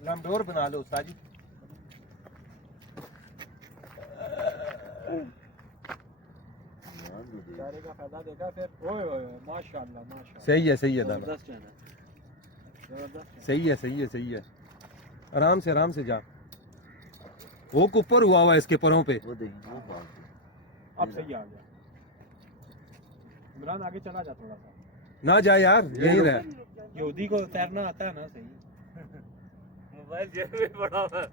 लमडोर बना लो उस्ताद जी। बेचारे का फायदा देखा फिर। ओए ओए माशाल्लाह माशाल्लाह। सही है दादा, जबरदस्त है ना, जबरदस्त है। सही है। आराम से जा। वो ऊपर हुआ हुआ है इसके परों पे। वो देखिए वो बात है। अब सही आ गया। इमरान आगे चला जा थोड़ा सा। ना जा यार, यहीं रह। यहूदी को तैरना आता है ना सही। मोबाइल जेब में पड़ा हुआ है।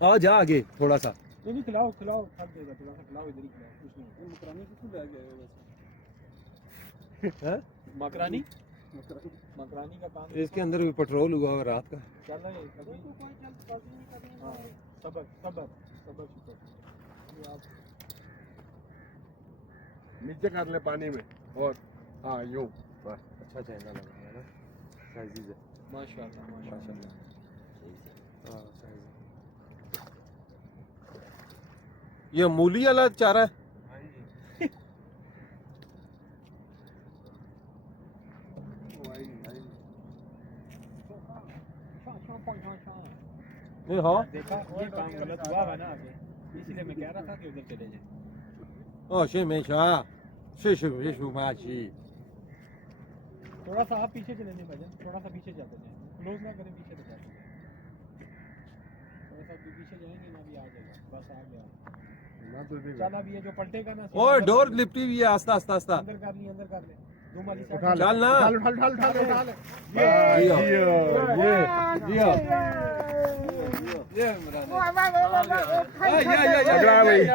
आ जा आगे थोड़ा सा। नहीं खिलाओ खिलाओ, थक देगा थोड़ा सा, खिलाओ इधर ही खिलाओ, कुछ नहीं। मकरानी किसको ले गया वैसे? हैं? मकरानी का काम इसके अंदर भी पेट्रोल हुआ हुआ रात का। चल रहा है कभी। हाँ सबक नीचे कर ले पानी में और हाँ यूं बस। अच्छा चैनल लगा है ना, साइज़ है। माशाल्लाह माशाल्लाह। हाँ साइज़ है। ये मूली वाला चारा है। ये हाँ देखा ये काम गलत हुआ है ना आगे, इसीलिए मैं कह रहा था कि उधर चले जाए। ओ शेमेशा शिशु माची। थोड़ा सा आप पीछे चले जाए भजन, थोड़ा सा पीछे जाते जाए, क्लोज ना करें, पीछे बता दें। थोड़ा सा पीछे जाएंगे ना, अभी आ जाएगा, बस आ गया। चल अब ये जो पलटेगा ना, ओए डोर लिपटी हुई है, आस्ता आस्ता। अंदर कर ले दो वाली साइड। चल ना। उठा ले। ये इमरान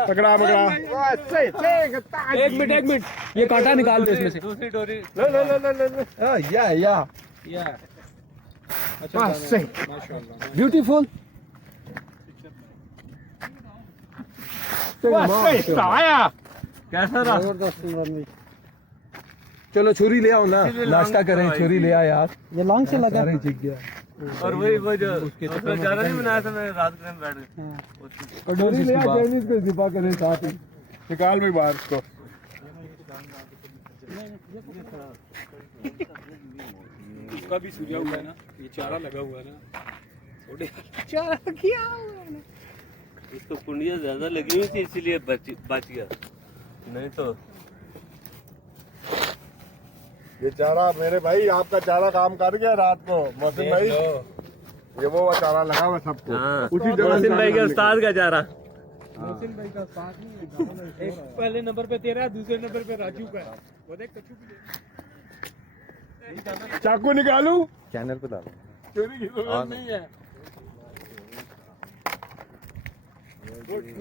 पकड़ा एक मिनट ये कांटा निकाल दो इसमें से। दूसरी डोरी ले। या अच्छा माशाल्लाह। ब्यूटीफुल। कैसा रहा? चलो छुरी ले आओ ना, नाश्ता करें। छुरी ले आ यार, ये लॉन्ग से लगा। सारे चिक गया। और वही वो जो उसमें ज्यादा नहीं बनाया था, मैं रात को बैठ गया। और डोरी ले आ, चाइनीज को दिफा करें साथ ही। निकाल भी बाहर इसको। उसका भी सूर्या हुआ है ना, ये चारा लगा हुआ है ना, चारा किया हुआ है ना। इसको कुंडियाँ ज्यादा लगी हुई थी इसीलिए बच गया, नहीं तो ये चारा मेरे भाई, आपका चारा काम कर गया रात को मोहसिन भाई। ये वो चारा लगा हुआ सबको। हाँ, उसी जगह मोहसिन भाई के उस्ताद का जा रहा। मोहसिन भाई का साथ नहीं है। एक पहले नंबर पे तेरा, दूसरे नंबर पे राजू का है। वो देख कच्चू भी दे। चाकू निकालू, चैनल पे डालो। चोरी की जरूरत नहीं है।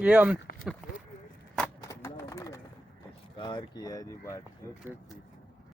ये हम कार की है जी बात।